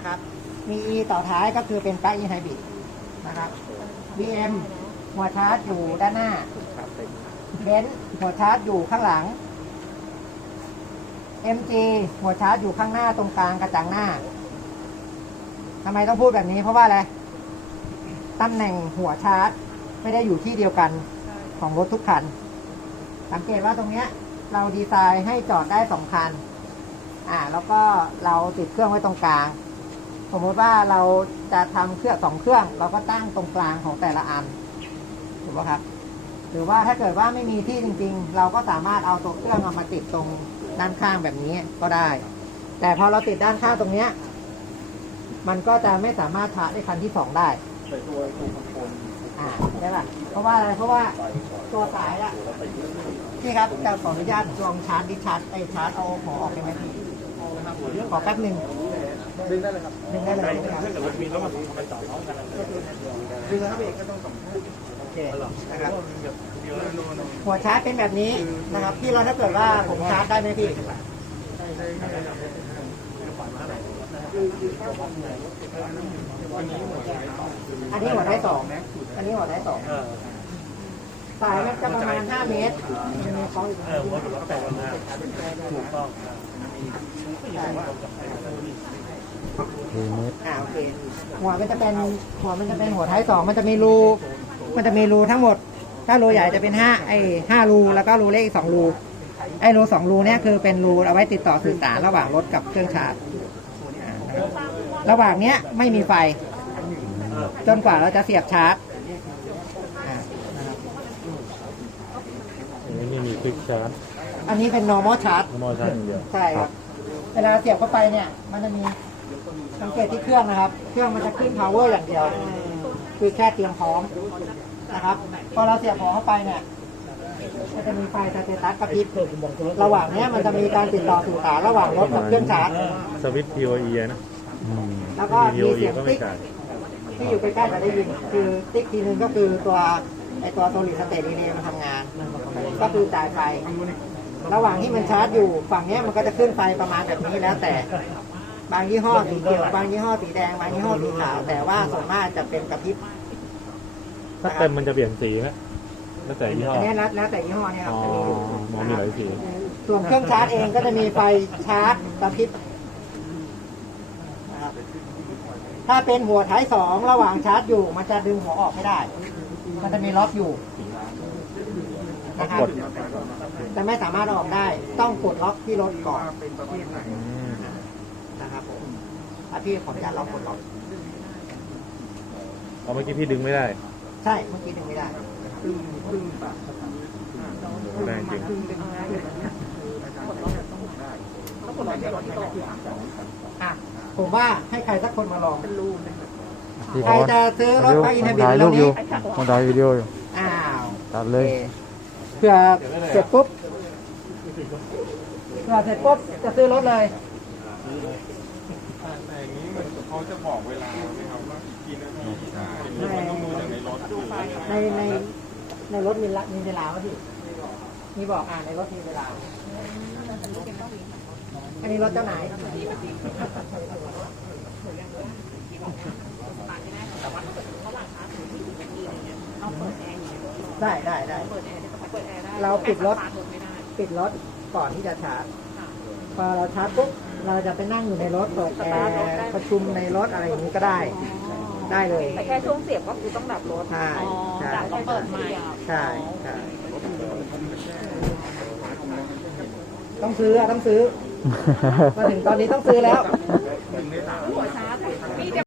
นะครับ มี E ต่อท้ายก็คือเป็นปลั๊กอินไฮบริดนะครับ BM หัวชาร์จอยู่ด้านหน้าเบนซ์หัวชาร์จอยู่ข้างหลัง MG หัวชาร์จอยู่ข้างหน้าตรงกลางกระจังหน้าทำไมต้องพูดแบบนี้เพราะว่าอะไรตำแหน่งหัวชาร์จ ไม่ได้อยู่ที่เดียวกันของรถทุกคัน สังเกตว่าตรงเนี้ย เราดีไซน์ให้จอดได้สองคัน อ่า แล้วก็เราติดเครื่องไว้ตรงกลาง สมมติว่าเราจะทำเครื่องสองเครื่อง เราก็ตั้งตรงกลางของแต่ละอันถูกไหมครับหรือว่าถ้าเกิดว่าไม่มีที่จริง ๆ เราก็สามารถเอาตัวเครื่องเอามาติดตรงด้านข้างแบบนี้ก็ได้ แต่พอเราติดด้านข้างตรงเนี้ย มันก็จะไม่สามารถชาร์จได้คันที่สองได้ใส่ตัวตัวคอนโทรลอ่าใช่ป่ะเพราะว่าอะไรเพราะว่าตัวสายอะพี่ครับจะขออนุญาตลองชาร์จดิชาร์จไอชาร์จเอาหัวออกได้ไหมพี่ขอแป๊บหนึ่ง ดึงได้เลยครับดึงได้เลยใช่ไหมครับถ้าเกิดว่ามีแล้วมันมันต่อน้องกันดึงแล้วครับเอกก็ต้องสองโอเคนะครับเดียวแล้วโน่นหัวชาร์จเป็นแบบนี้นะครับพี่เราถ้าเกิดว่าผมชาร์จได้ไหมพี่อันนี้หัวได้สองอันนี้หัวได้สองเออสายมันจะประมาณห้าเมตรมันมีเขาอยู่เออหัวถูกแล้วแต่วันนะถูกต้อง อ่าโอเคหัวมันจะเป็นหัวมันจะเป็นหัวท้ายสองมันจะมีรูมันจะมีรูทั้งหมด ถ้ารูใหญ่จะเป็นห้าไอ้ห้ารูแล้วก็รูเล็กอีกสองรูไอ้รูสองรูเนี่ยคือเป็นรูเอาไว้ติดต่อสื่อสารระหว่างรถกับเครื่องชาร์จอ่าระหว่างเนี้ยไม่มีไฟ จนกว่าเราจะเสียบชาร์จอ่านะครับอันนี้ไม่มีควิกชาร์จ อันนี้เป็น normal charge มอชาร์จอย่างเดียวใช่ครับ เวลาเสียบเข้าไปเนี่ย มันจะมีสังเกตที่เครื่องนะครับ เครื่องมันจะขึ้น power อย่างเดียว คือแค่เตรียมพร้อมนะครับ พอเราเสียบของเข้าไปเนี่ยมันจะมีไฟสเตตัสกระพริบระหว่างเนี้ยมันจะมีการติดต่อสื่อสารระหว่างรถกับเครื่องชาร์จ สวิตช์ POE นะ แล้วก็มี POE เสียงก็ไม่ติ๊ก จ่ายที่อยู่ใกล้ๆจะได้ยินคือติ๊กทีนึงก็คือตัวไอตัวโซลิดสเตตดีเลย์มันทำงาน ก็คือจ่ายไฟ ระหว่างที่มันชาร์จอยู่ฝั่งเนี้ยมันก็จะขึ้นไฟประมาณแบบนี้แล้วแต่ บางยี่ห้อสีเขียวบางยี่ห้อสีแดงบางยี่ห้อสีขาว แต่ว่าส่วนมากจะเป็นกระพริบถ้าเต็มมันจะเปลี่ยนสีนะแล้วแต่ยี่ห้ออันนี้แล้วแล้วแต่ยี่ห้อเนี่ยครัอ๋บอจะมีอยู่มองมีหลายสีส่วนเครื่องชาร์จเองก็จะมีไฟชาร์จกระพริบนะครับถ้าเป็นหัวท้ายสองระหว่างชาร์จอยู่ มันจะดึงหัวออกไม่ได้ มันจะมีล็อกอยู่ นะครับ กดจะไม่สามารถเอาออกได้ ต้องกดล็อกที่รถก่อนเป็นประเภทไหนอืมนะครับผมอะพี่ขออนุญาตล็อกกดล็อก เอาเมื่อกี้พี่ดึงไม่ได้ใช่เมื่อกี้ดึงไม่ได้ครึ่งครึ่งปะแรงจริงอะผมว่าให้ใครสักคนมาลอง พี่ใครจะซื้อรถไปอินเทอร์เน็ตถ่ายแล้รูวปอนี้ยู่ผมถ่ายวิดีโออยู่อ้าว ตัดโอเลยเค เผื่อเสร็จปุ๊บเผื่อเสร็จปุ๊บจะซื้อรถเลยแต่อย่างนี้มันเขาจะบอกเวลาไหมครับว่ากี่นาทีที่ได้หรือมันต้องดูจากในรถหรือว่ายังไงในในในรถมีละมีเวลาไหมพี่มีบอกอ่าในรถมีเวลาอันนี้รถเจ้านายได้ได้ได้ เราปิดรถปิดรถก่อนที่จะชาร์จพอเราชาร์จปุ๊บเราจะไปนั่งอยู่ในรถเปิดแอร์ประชุมในรถอะไรอย่างนี้ก็ได้ ได้เลยแต่แค่ช่วงเสียบก็คือต้องดับรถ ใช่ใช่แต่ต้องเปิดใหม่ ใช่ใช่ต้องซื้ออะต้องซื้อมาถึงตอนนี้ต้องซื้อแล้วหัวชาร์จพี่